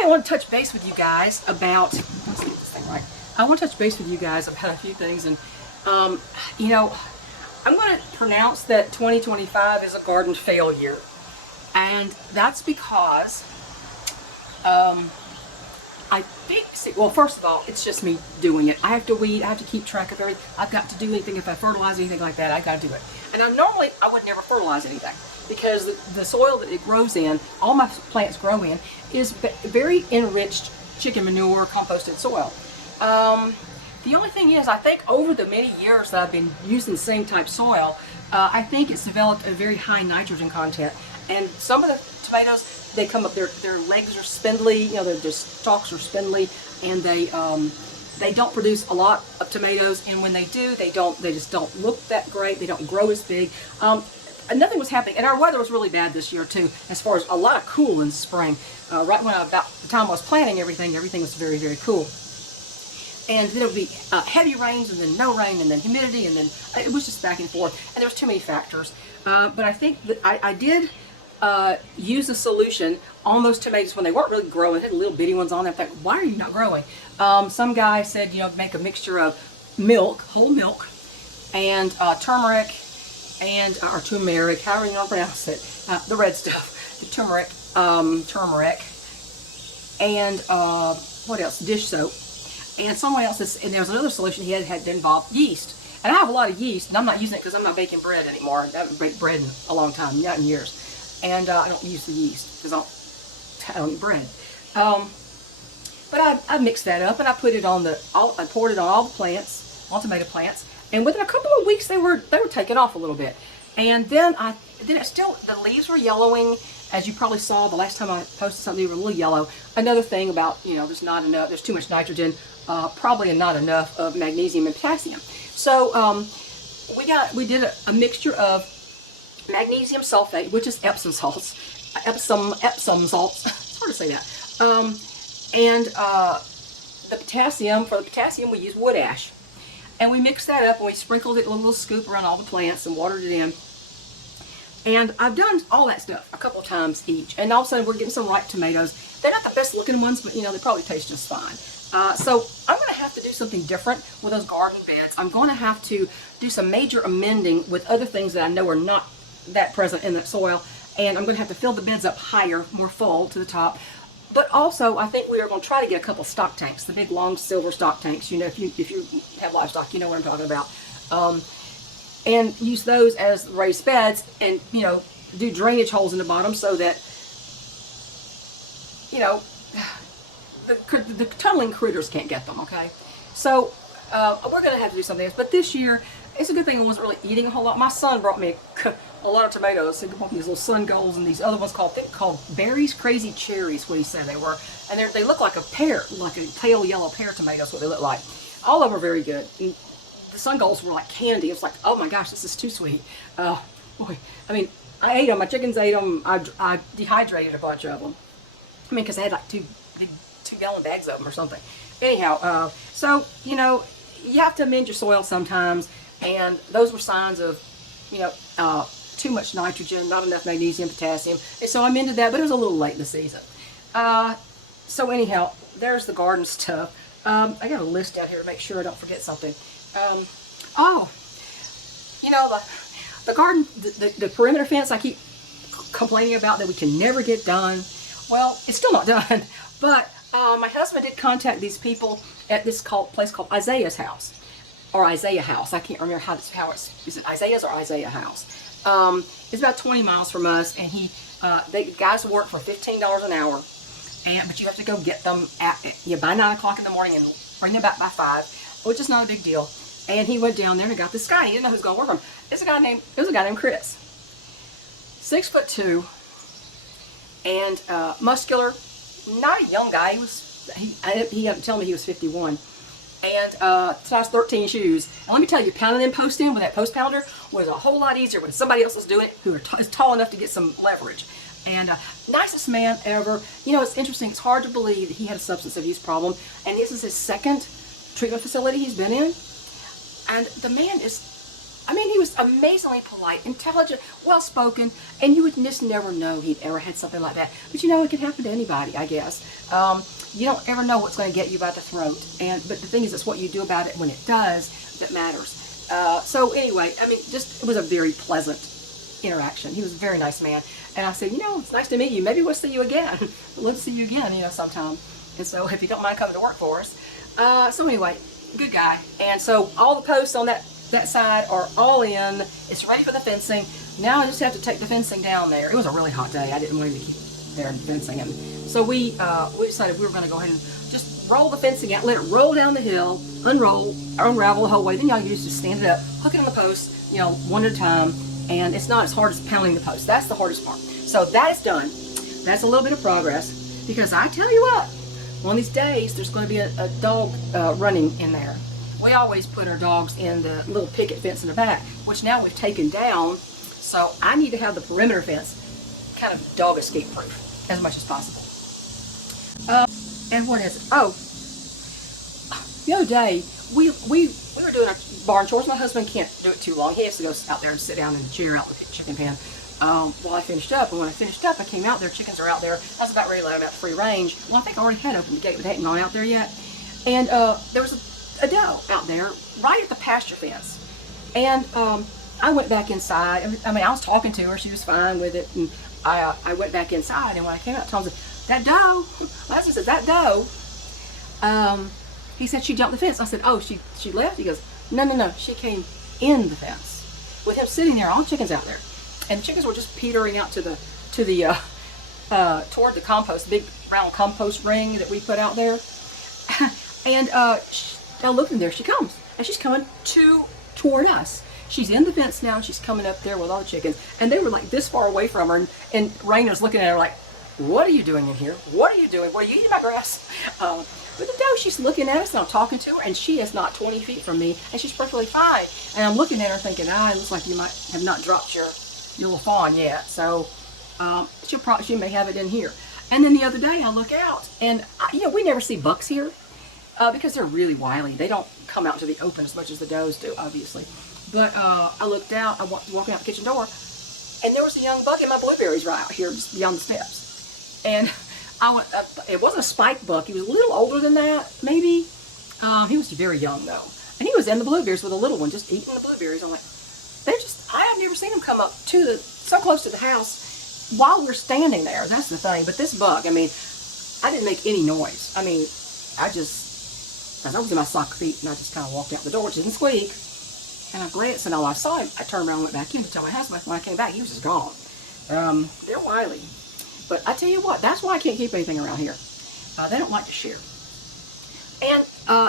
Tonight I want to touch base with you guys about, let's get this thing right. I want to touch base with you guys about a few things, and you know, I'm going to pronounce that 2025 is a garden failure, and that's because I think, well, first of all, it's just me doing it. I have to weed, I have to keep track of everything. I've got to do anything, if I fertilize anything like that, I got to do it. And I would never fertilize anything, because the soil that it grows in, all my plants grow in, is very enriched chicken manure, composted soil. The only thing is, I think over the many years that I've been using the same type soil, I think it's developed a very high nitrogen content. And some of the tomatoes, they come up, their legs are spindly, you know, their stalks are spindly, and they don't produce a lot of tomatoes. And when they do, they just don't look that great. They don't grow as big. Nothing was happening, and our weather was really bad this year too, as far as a lot of cool in the spring. Right when about the time I was planting everything was very, very cool. And then it would be heavy rains, and then no rain, and then humidity, and then it was just back and forth. And there was too many factors. But I think that I did use a solution on those tomatoes when they weren't really growing. I had little bitty ones on there. I thought, why are you not growing? Some guy said, you know, make a mixture of milk, whole milk, and turmeric, or turmeric, however you want to pronounce it, the red stuff, the turmeric, and what else? Dish soap. And someone else, and there was another solution he had to involve yeast. And I have a lot of yeast, and I'm not using it because I'm not baking bread anymore. I haven't baked bread in a long time, not in years. And I don't use the yeast because I don't eat bread. But I mixed that up, and I put it on I poured it on all the plants, all tomato plants. And within a couple of weeks, they were taking off a little bit. And then the leaves were yellowing, as you probably saw the last time I posted something. They were a little yellow. Another thing about, you know, there's too much nitrogen, probably not enough of magnesium and potassium. So we did a mixture of magnesium sulfate, which is Epsom salts, Epsom salts. It's hard to say that. And the potassium, for the potassium, we use wood ash. And we mixed that up, and we sprinkled it a little scoop around all the plants and watered it in. And I've done all that stuff a couple of times each. And all of a sudden, we're getting some ripe tomatoes. They're not the best looking ones, but, you know, they probably taste just fine. So I'm going to have to do something different with those garden beds. I'm going to have to do some major amending with other things that I know are not that present in the soil. And I'm going to have to fill the beds up higher, more full to the top. But also, I think we are going to try to get a couple stock tanks, the big long silver stock tanks. You know, if you have livestock, you know what I'm talking about. And use those as raised beds, and, you know, do drainage holes in the bottom so that, you know, the tunneling critters can't get them, okay? So we're going to have to do something else. But this year, it's a good thing I wasn't really eating a whole lot. My son brought me a lot of tomatoes. He brought me these little sun golds and these other ones called berries, crazy cherries, what he said they were. And they look like a pear, like a pale yellow pear tomato. That's what they look like. All of them are very good. And the sun golds were like candy. It was like, oh my gosh, this is too sweet. Boy, I mean, I ate them. My chickens ate them. I dehydrated a bunch of them. I mean, because I had like two 2-gallon bags of them or something. Anyhow, so, you know, you have to amend your soil sometimes, and those were signs of, you know, too much nitrogen, not enough magnesium, potassium, and so I amended that, but it was a little late in the season. So anyhow, there's the garden stuff. I got a list out here to make sure I don't forget something. You know, the garden, the perimeter fence I keep complaining about that we can never get done. Well, it's still not done, but my husband did contact these people at this place called Isaiah's house, or Isaiah House. I can't remember is it Isaiah's or Isaiah House? It's about 20 miles from us, and the guys work for $15 an hour, but you have to go get them by 9 o'clock in the morning and bring them back by 5, which is not a big deal. And he went down there and got this guy. He didn't know who was going to work for him. It was a guy named Chris, 6'2", and muscular. Not a young guy. He had to tell me he was 51. And size 13 shoes. And let me tell you, pounding them posts in with that post pounder was a whole lot easier when somebody else was doing it who is tall enough to get some leverage. And nicest man ever. You know, it's interesting. It's hard to believe that he had a substance abuse problem. And this is his second treatment facility he's been in. And the man is I mean, he was amazingly polite, intelligent, well-spoken, and you would just never know he'd ever had something like that. But you know, it can happen to anybody, I guess. You don't ever know what's going to get you by the throat. But the thing is, it's what you do about it when it does that matters. So anyway, I mean, it was a very pleasant interaction. He was a very nice man. And I said, you know, it's nice to meet you. Maybe we'll see you again. Let's see you again, you know, sometime. And so if you don't mind coming to work for us. So anyway, good guy. And so all the posts on that side are all in. It's ready for the fencing. Now I just have to take the fencing down there. It was a really hot day. I didn't want to keep there fencing. And so we decided we were going to go ahead and just roll the fencing out, let it roll down the hill, unravel the whole way. Then y'all use to stand it up, hook it on the post, you know, one at a time. And it's not as hard as pounding the post. That's the hardest part. So that is done. That's a little bit of progress, because I tell you what, one of these days there's going to be a dog running in there. We always put our dogs in the little picket fence in the back, which now we've taken down. So I need to have the perimeter fence kind of dog escape proof as much as possible. And what is it? Oh, the other day we were doing our barn chores. My husband can't do it too long. He has to go out there and sit down in the chair out in the chicken pen while I finished up. And when I finished up, I came out there. Chickens are out there. I was about ready to let them out free range. Well, I think I already had opened the gate, but they hadn't gone out there yet. And there was a doe out there right at the pasture fence. And I went back inside. I mean, I was talking to her. She was fine with it. And I went back inside. And when I came out, Tom said, that doe, Leslie said, that doe, he said she jumped the fence. I said, oh, she left? He goes, no, she came in the fence with him sitting there, all chickens out there. And the chickens were just petering out toward the compost, big round compost ring that we put out there. And I looked in there, she comes, and she's coming toward us. She's in the fence now, and she's coming up there with all the chickens. And they were like this far away from her, and Raina's looking at her like, what are you doing in here? What are you doing? What are you eating my grass? But the doe, she's looking at us, and I'm talking to her, and she is not 20 feet from me, and she's perfectly fine. And I'm looking at her thinking, it looks like you might have not dropped your little fawn yet. So she may have it in here. And then the other day I look out, and we never see bucks here because they're really wily. They don't come out to the open as much as the does do, obviously. But I looked out, I walking out the kitchen door, and there was a young buck in my blueberries right out here just beyond the steps. And I went, it wasn't a spike buck. He was a little older than that, maybe. He was very young though. And he was in the blueberries with a little one, just eating the blueberries. I'm like, I have never seen them come up so close to the house while we're standing there. That's the thing. But this buck, I mean, I didn't make any noise. I mean, I was in my sock feet, and I just kind of walked out the door. It didn't squeak. And I'm glad, so I saw him. I turned around and went back in to tell my husband. When I came back, he was just gone. They're wily. But I tell you what, that's why I can't keep anything around here. They don't like to share. And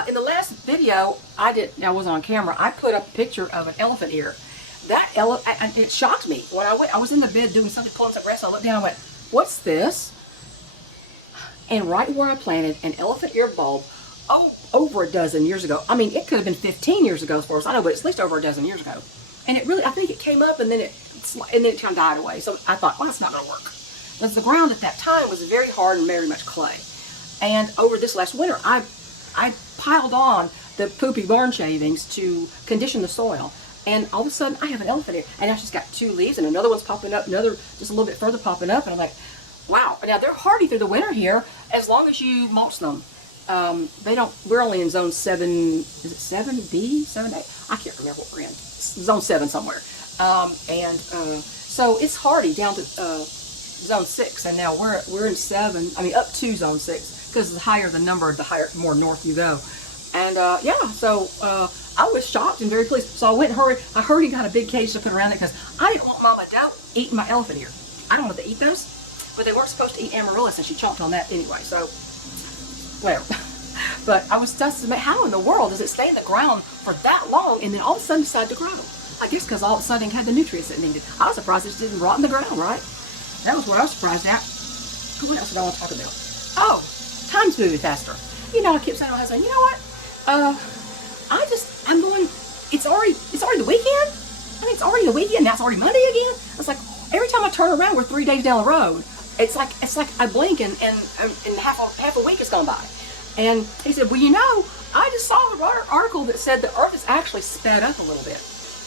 in the last video, I wasn't on camera, I put up a picture of an elephant ear. That elephant, it shocked me. When I was in the bed doing something, pulling some grass, I looked down and went, what's this? And right where I planted an elephant ear bulb, over a dozen years ago. I mean, it could have been 15 years ago as far as I know, but it's at least over a dozen years ago. And it really, I think it came up and then it kind of died away. So I thought, well, it's not going to work. Because the ground at that time was very hard and very much clay. And over this last winter, I piled on the poopy barn shavings to condition the soil. And all of a sudden, I have an elephant ear. And now she's got 2 leaves, and another one's popping up, another just a little bit further popping up. And I'm like, wow. Now, they're hardy through the winter here, as long as you mulch them. We're only in zone 7, is it 7B, 7A? I can't remember what we're in. Zone 7 somewhere. So it's hardy down to zone 6, and now we're in 7, up to zone 6, because the higher the number, the more north you go. And so I was shocked and very pleased. So I went and I hurried and got a big cage to put around it, because I didn't want Mama Doe eating my elephant ear. I don't want to eat those, but they weren't supposed to eat amaryllis, and she chomped on that anyway, so whatever. But I was just amazed, how in the world does it stay in the ground for that long and then all of a sudden decide to grow? I guess because all of a sudden it had the nutrients it needed. I was surprised it just didn't rot in the ground, right? That was what I was surprised at. What else did I want to talk about? Oh, time's moving faster. I kept saying to my husband, you know what? I'm going, it's already the weekend? It's already the weekend, now it's already Monday again? It's like, every time I turn around, we're 3 days down the road. It's like I blink and half a week has gone by. And he said, well, I just saw the article that said the Earth is actually sped up a little bit.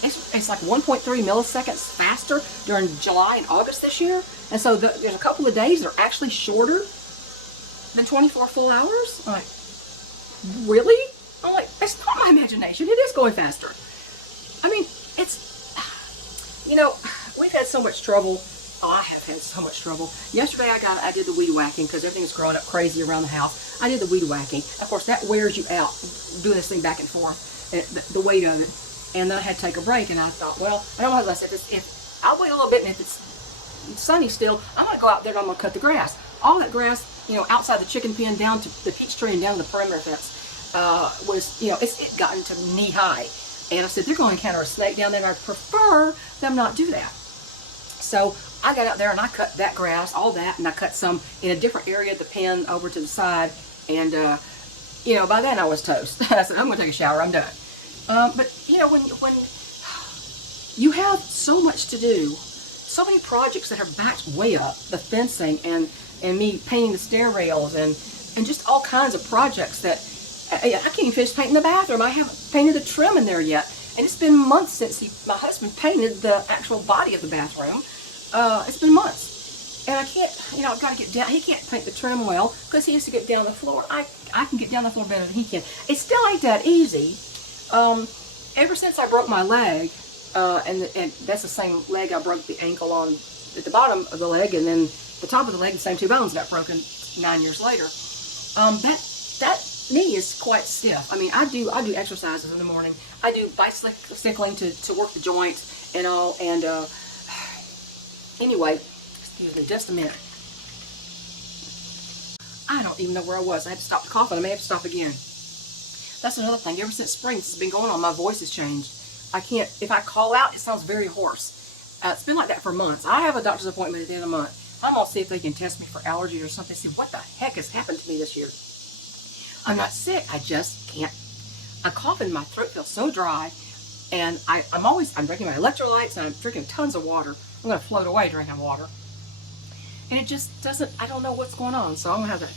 it's like 1.3 milliseconds faster during July and August this year. And so there's a couple of days that are actually shorter than 24 full hours. I'm like, really? I'm like, it's not my imagination. It is going faster. I mean, it's, you know, we've had so much trouble. Oh, I have had so much trouble. Yesterday I did the weed whacking because everything's growing up crazy around the house. I did the weed whacking. Of course, that wears you out, doing this thing back and forth, the weight of it. And then I had to take a break, and I thought, well, I don't know what I said. If I'll wait a little bit, and if it's sunny still, I'm going to go out there and I'm going to cut the grass. All that grass, you know, outside the chicken pen down to the peach tree and down to the perimeter fence was, you know, it gotten to knee high. And I said, they're going to encounter a snake down there, and I prefer them not do that. So I got out there and I cut that grass, all that, and I cut some in a different area of the pen over to the side. And, you know, by then I was toast. I said, I'm going to take a shower, I'm done. But, you know, when you have so much to do, so many projects that are backed way up, the fencing and me painting the stair rails and just all kinds of projects that I can't even finish painting the bathroom. I haven't painted the trim in there yet. And it's been months since my husband painted the actual body of the bathroom. It's been months. And I can't, you know, I've got to get down. He can't paint the trim well because he has to get down the floor. I can get down the floor better than he can. It still ain't that easy. Ever since I broke my leg, and that's the same leg I broke the ankle on at the bottom of the leg, and then the top of the leg, the same two bones got broken 9 years later. That knee is quite stiff. I mean, I do exercises in the morning. I do bicycling to work the joints and all. And anyway, excuse me, just a minute. I don't even know where I was. I had to stop the coughing. I may have to stop again. That's another thing. Ever since spring, this has been going on, my voice has changed. I can't, if I call out, it sounds very hoarse. It's been like that for months. I have a doctor's appointment at the end of the month. I'm going to see if they can test me for allergies or something. See what the heck has happened to me this year. I'm not sick. I just can't. I cough and my throat feels so dry. And I'm drinking my electrolytes and I'm drinking tons of water. I'm going to float away drinking water. And it just doesn't, I don't know what's going on. So I'm going to have to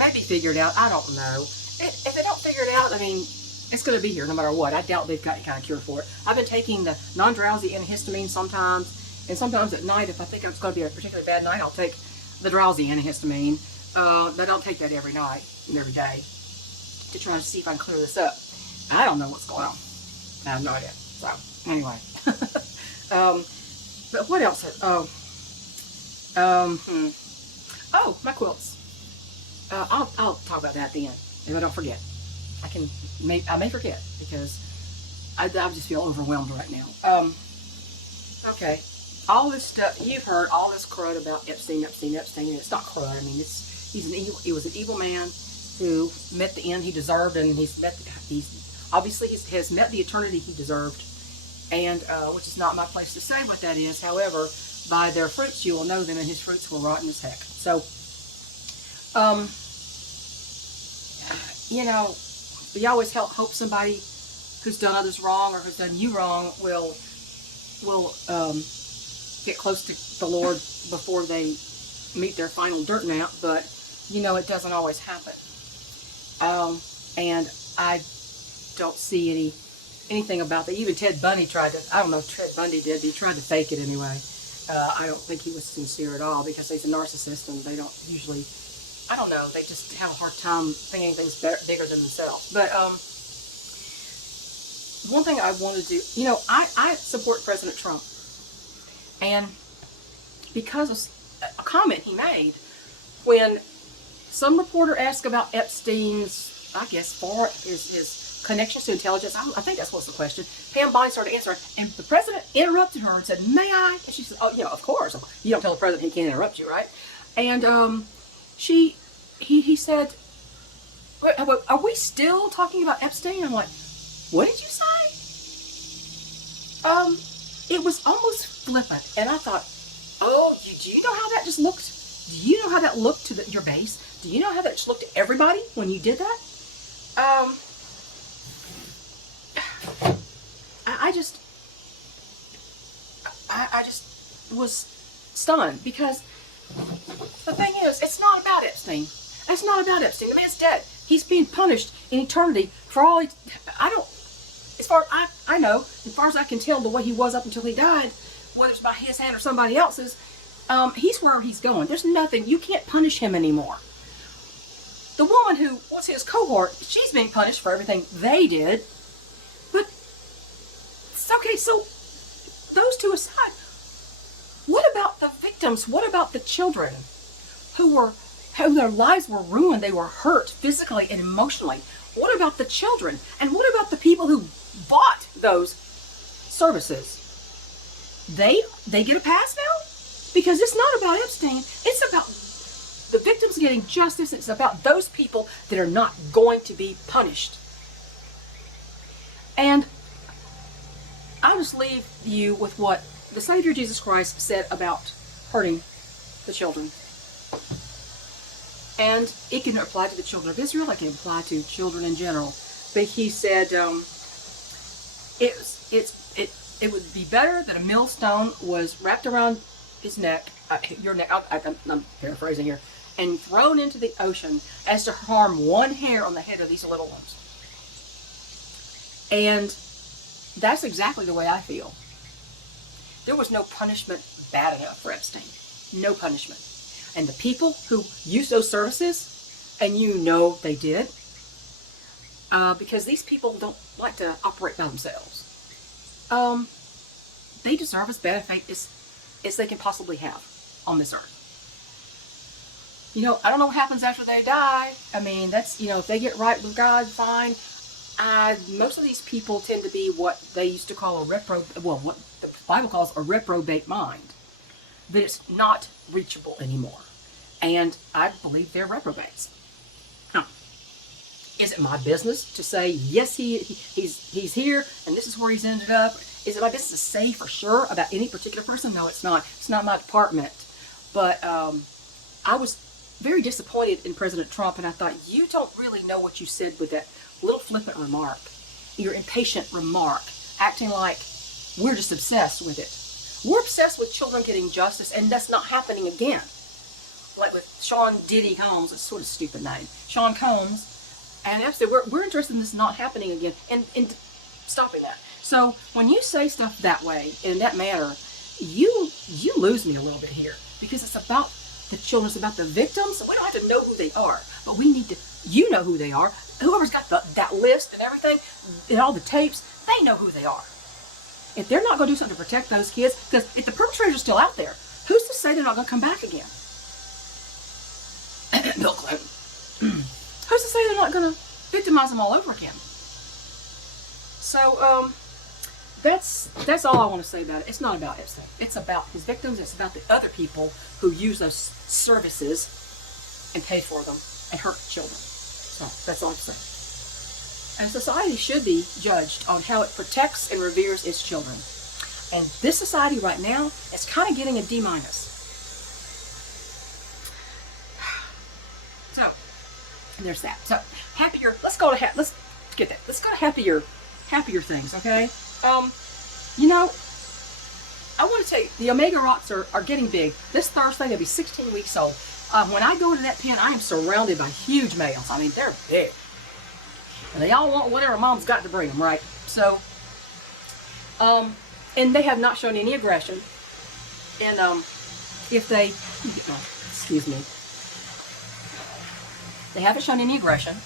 maybe figure it out. I don't know. If they don't figure it out, I mean, it's going to be here no matter what. I doubt they've got any kind of cure for it. I've been taking the non-drowsy antihistamine sometimes, and sometimes at night, if I think it's going to be a particularly bad night, I'll take the drowsy antihistamine. But I don't take that every night and every day to try to see if I can clear this up. I don't know what's going on. I have no idea. So, anyway. But what else? Oh, my quilts. I'll talk about that at the end. If I don't forget, I may forget because I just feel overwhelmed right now. Okay, all this stuff you've heard, all this crud about Epstein, and it's not crud. I mean, he was an evil man who met the end he deserved, and he has met the eternity he deserved, and which is not my place to say what that is. However, by their fruits you will know them, and his fruits were rotten as heck. So, you know, we always hope somebody who's done others wrong or who's done you wrong will get close to the Lord before they meet their final dirt nap, but you know it doesn't always happen. And I don't see anything about that. Even Ted Bundy tried to, I don't know if Ted Bundy did, but he tried to fake it anyway. I don't think he was sincere at all because he's a narcissist and they don't usually, I don't know, they just have a hard time thinking anything's bigger than themselves. But one thing I want to do, you know, I support President Trump. And because of a comment he made when some reporter asked about Epstein's, I guess, for his connections to intelligence, I think that's what's the question. Pam Bondi started answering, and the president interrupted her and said, "May I?" And she said, "Oh, yeah, of course. You don't tell the president he can't interrupt you, right?" And he said, "Are we still talking about Epstein?" I'm like, "What did you say?" It was almost flippant, and I thought, "Oh, do you know how that just looked? Do you know how that looked to your base? Do you know how that just looked to everybody when you did that?" I just was stunned because the thing is, it's not about Epstein. It's not about Epstein. The man's dead. He's being punished in eternity for all. as far as I know, as far as I can tell, the way he was up until he died, whether it's by his hand or somebody else's, he's where he's going. There's nothing, you can't punish him anymore. The woman who was his cohort, she's being punished for everything they did. But, okay, so those two aside, what about the victims? What about the children who their lives were ruined? They were hurt physically and emotionally. What about the children? And what about the people who bought those services? They get a pass now? Because it's not about Epstein. It's about the victims getting justice. It's about those people that are not going to be punished. And I'll just leave you with what the Savior Jesus Christ said about hurting the children. And it can apply to the children of Israel. It can apply to children in general. But he said it would be better that a millstone was wrapped around his neck, your neck, I'm paraphrasing here, and thrown into the ocean as to harm one hair on the head of these little ones. And that's exactly the way I feel. There was no punishment bad enough for Epstein. No punishment. And the people who use those services, and you know they did, because these people don't like to operate by themselves, they deserve as bad a fate as they can possibly have on this earth. You know, I don't know what happens after they die. I mean, that's, you know, if they get right with God, fine. Most of these people tend to be what they used to call what the Bible calls a reprobate mind. That it's not reachable anymore. And I believe they're reprobates. Now, is it my business to say, yes, he's here, and this is where he's ended up? Is it my business to say for sure about any particular person? No, it's not. It's not my department. But I was very disappointed in President Trump, and I thought, you don't really know what you said with that little flippant remark, your impatient remark, acting like we're just obsessed with it. We're obsessed with children getting justice, and that's not happening again. Like with Sean Diddy Combs, a sort of stupid name, Sean Combs, and I said we're interested in this not happening again, and stopping that. So when you say stuff that way, in that manner, you lose me a little bit here, because it's about the children, it's about the victims. We don't have to know who they are, but we need to, you know who they are. Whoever's got that list and everything, and all the tapes, they know who they are. If they're not going to do something to protect those kids, because if the perpetrator's still out there, who's to say they're not going to come back again? Bill Clinton. Who's to say they're not going to victimize them all over again? So, that's all I want to say about it. It's not about Epstein. It's about his victims. It's about the other people who use those services and pay for them and hurt children. So, that's all I'm saying. And society should be judged on how it protects and reveres its children. And this society right now is kind of getting a D-. So, there's that. So, happier, let's get that. Let's go to happier things, okay? You know, I want to tell you, the Omega Rots are getting big. This Thursday, they'll be 16 weeks old. When I go to that pen, I am surrounded by huge males. I mean, they're big. And they all want whatever mom's got to bring them, right? So, and they have not shown any aggression. And if they, excuse me, they haven't shown any aggression.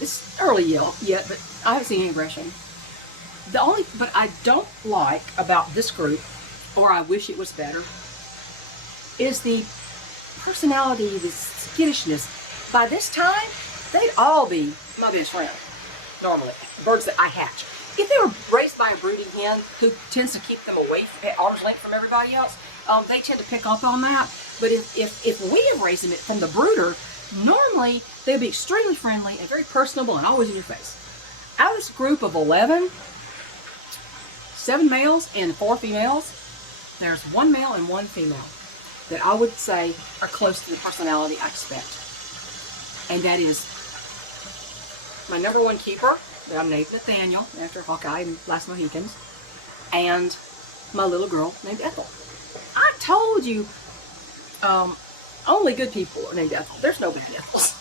It's early yet, but I haven't seen any aggression. But I don't like about this group, or I wish it was better, is the personality, the skittishness. By this time, they'd all be my best friend, normally. Birds that I hatch. If they were raised by a brooding hen who tends to keep them away at arm's length from everybody else, they tend to pick up on that. But if we have raised them from the brooder, normally they'll be extremely friendly and very personable and always in your face. Out of this group of 11, 7 males and 4 females, there's 1 male and 1 female that I would say are close to the personality I expect. And that is my number 1 keeper, that I'm named Nathaniel, after Hawkeye and Last Mohicans, and my little girl named Ethel. I told you, only good people are named Ethel. There's no bad Ethels.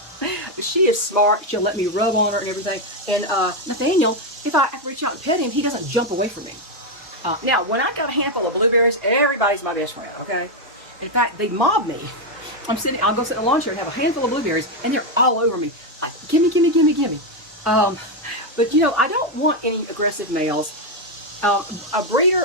But she is smart. She'll let me rub on her and everything. And Nathaniel, if I reach out and pet him, he doesn't jump away from me. Now, when I got a handful of blueberries, everybody's my best friend, okay? In fact, they mob me. I'll go sit in the lawn chair and have a handful of blueberries, and they're all over me. Gimme, gimme, gimme, gimme. But, you know, I don't want any aggressive males. A breeder,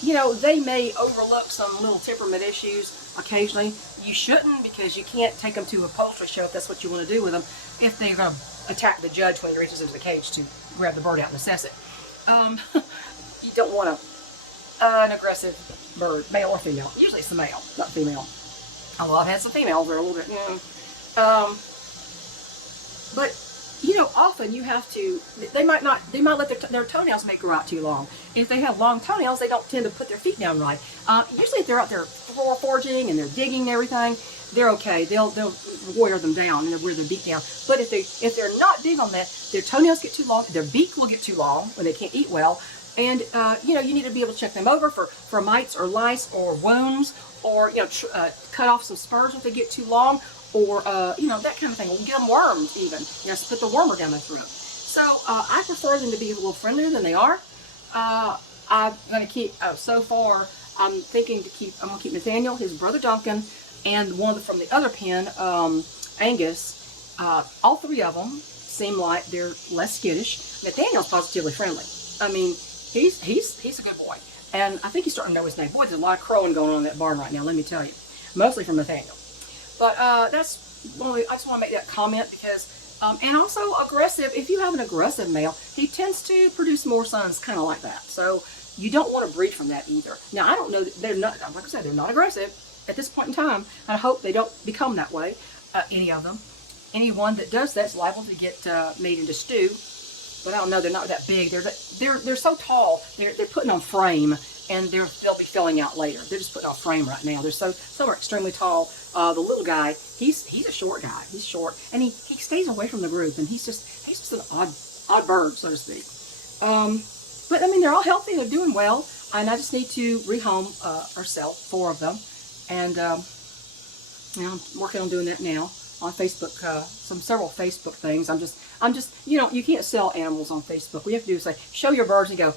you know, they may overlook some little temperament issues occasionally. You shouldn't, because you can't take them to a poultry show if that's what you want to do with them, if they're going to attack the judge when he reaches into the cage to grab the bird out and assess it. You don't want an aggressive bird, male or female. Usually it's the male, not female. Although I've had some females that are a little bit, but you know, often you have to. They might let their toenails may grow out too long. If they have long toenails, they don't tend to put their feet down right. Usually, if they're out there foraging and they're digging and everything, they're okay. They'll wear them down and wear their beak down. But if they're not big on that, their toenails get too long. Their beak will get too long when they can't eat well. And you know, you need to be able to check them over for mites or lice or wounds, or you know, cut off some spurs if they get too long, or you know, that kind of thing. We'll get them worms even. You know, put the wormer down their throat. So I prefer them to be a little friendlier than they are. I'm going to keep. So far, I'm thinking I'm going to keep Nathaniel, his brother Duncan, and one from the other pen, Angus. All three of them seem like they're less skittish. Nathaniel's positively friendly. I mean, he's a good boy, and I think he's starting to know his name. Boy, there's a lot of crowing going on in that barn right now. Let me tell you, mostly from Nathaniel. But I just want to make that comment because, and also aggressive. If you have an aggressive male, he tends to produce more sons, kind of like that. So you don't want to breed from that either. Now I don't know that they're not. Like I said, they're not aggressive at this point in time. And I hope they don't become that way. Any of them. Anyone that does that's liable to get made into stew. But I don't know. They're not that big. They're so tall. They're putting on frame, and they'll be filling out later. They're just putting on frame right now. Some are extremely tall. The little guy, he's a short guy. He's short, and he stays away from the group, and he's just an odd bird, so to speak. But I mean, they're all healthy. They're doing well, and I just need to rehome or sell 4 of them, and you know, I'm working on doing that now on Facebook. Several Facebook things. I'm just, you know, you can't sell animals on Facebook. What you have to do is say, show your birds and go,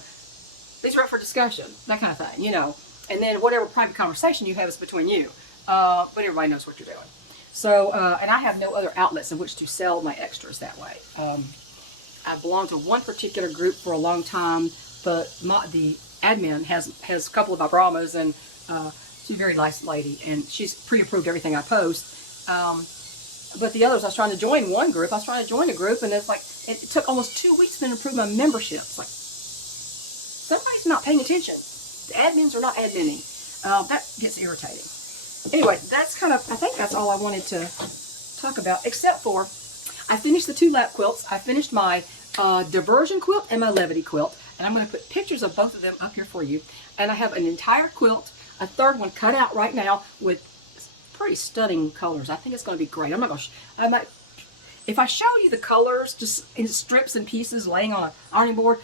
these are up for discussion, that kind of thing, you know. And then whatever private conversation you have is between you. But everybody knows what you're doing. So, and I have no other outlets in which to sell my extras that way. I belonged to one particular group for a long time, but the admin has a couple of my Brahmas, and she's a very nice lady, and she's pre-approved everything I post. But the others, I was trying to join one group. I was trying to join a group, and it's like, it took almost 2 weeks to improve my membership. It's like, somebody's not paying attention. The admins are not adminning. That gets irritating. Anyway, that's I think that's all I wanted to talk about, except for, I finished the 2 lap quilts. I finished my diversion quilt and my levity quilt, and I'm going to put pictures of both of them up here for you. And I have an entire quilt, a third one cut out right now with pretty stunning colors. I think it's going to be great. I'm not going to, if I show you the colors just in strips and pieces laying on an ironing board,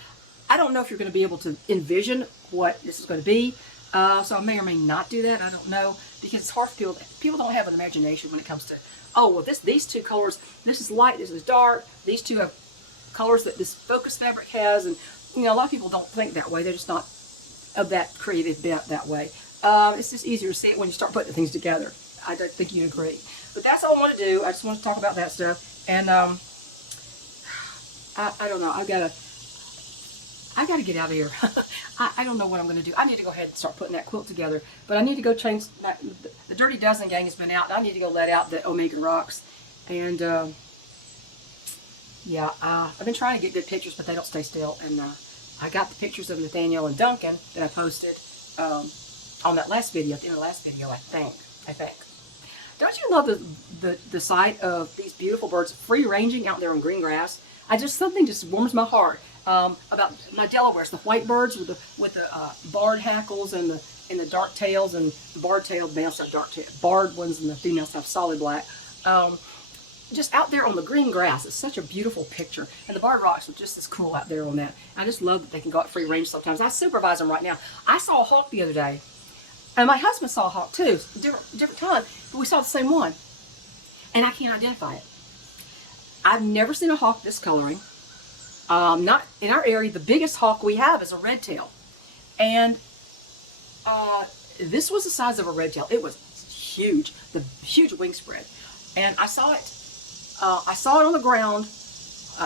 I don't know if you're going to be able to envision what this is going to be. So I may or may not do that. I don't know, because it's hard for people don't have an imagination when it comes to, oh, well, these 2 colors, this is light, this is dark, these 2 have colors that this focus fabric has, and you know, a lot of people don't think that way. They're just not of that creative bent that way. It's just easier to see it when you start putting things together. I don't think you agree. But that's all I want to do. I just want to talk about that stuff. And I don't know. I gotta get out of here. I don't know what I'm gonna do. I need to go ahead and start putting that quilt together. But I need to go change the Dirty Dozen gang has been out, and I need to go let out the Omega Rocks. And yeah, I've been trying to get good pictures, but they don't stay still. And I got the pictures of Nathaniel and Duncan that I posted on that last video, at the end of the last video, I think. Don't you love the sight of these beautiful birds free ranging out there on green grass? Something just warms my heart. About my Delawares, the white birds with the barred hackles and the dark tails, and the barred-tailed males have barred ones, and the females have solid black. Just out there on the green grass, it's such a beautiful picture. And the barred rocks are just as cool out there on that. I just love that they can go out free range sometimes. I supervise them right now. I saw a hawk the other day, and my husband saw a hawk too, different time, but we saw the same one, and I can't identify it. I've never seen a hawk this coloring. Not in our area. The biggest hawk we have is a red tail. And this was the size of a red tail. It was huge, the huge wing spread. And I saw it on the ground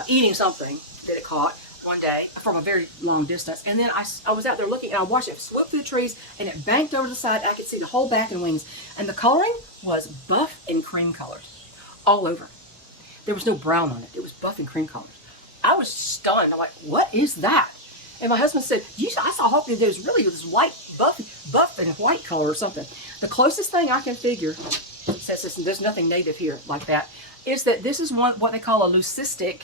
eating something that it caught one day from a very long distance. And then I was out there looking, and I watched it swoop through the trees, and it banked over the side. I could see the whole back and wings. And the coloring was buff and cream colors all over. There was no brown on it. It was buff and cream colors. I was stunned. I'm like, what is that? And my husband said, I saw a hawk the other day. It was really this white, buff and white color or something. The closest thing I can figure, since there's nothing native here like that, is that this is what they call a leucistic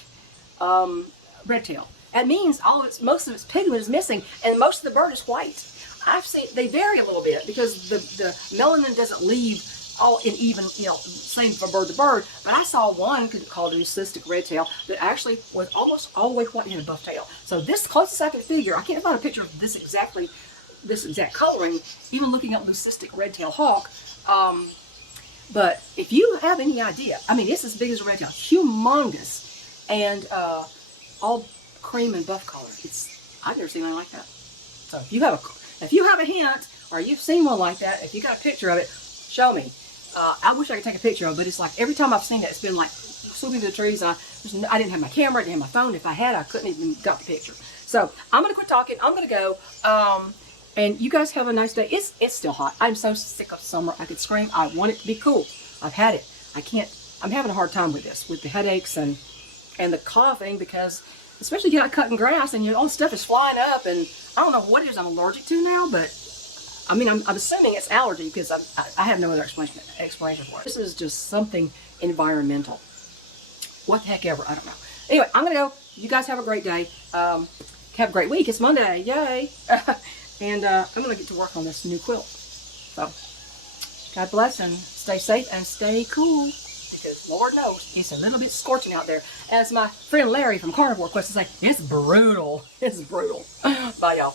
red tail. That means most of its pigment is missing, and most of the bird is white. I've seen they vary a little bit because the melanin doesn't leave all in even, same from bird to bird. But I saw one called a leucistic red tail that actually was almost all the way white in a buff tail. So this closest I could figure, I can't find a picture of this exact coloring, even looking up leucistic red tail hawk. But if you have any idea, I mean, it's as big as a red tail, humongous, and all cream and buff color. I've never seen anything like that. So if you have a hint, or you've seen one like that, if you got a picture of it, show me. I wish I could take a picture of it, but it's like every time I've seen it, it's been like swooping through the trees. I didn't have my camera, I didn't have my phone. If I had, I couldn't even got the picture. So I'm gonna quit talking. I'm gonna go. And you guys have a nice day. It's still hot. I'm so sick of summer. I could scream. I want it to be cool. I've had it. I'm having a hard time with this, with the headaches and the coughing, because especially you get out cutting grass and all the stuff is flying up, and I don't know what it is I'm allergic to now, but I mean, I'm assuming it's allergy because I have no other explanation for it. This is just something environmental. What the heck ever, I don't know. Anyway, I'm gonna go. You guys have a great day. Have a great week. It's Monday, yay. And I'm gonna get to work on this new quilt. So, God bless and stay safe and stay cool, because Lord knows it's a little bit scorching out there. As my friend Larry from Carnivore Quest is like, it's brutal. It's brutal. Bye, y'all.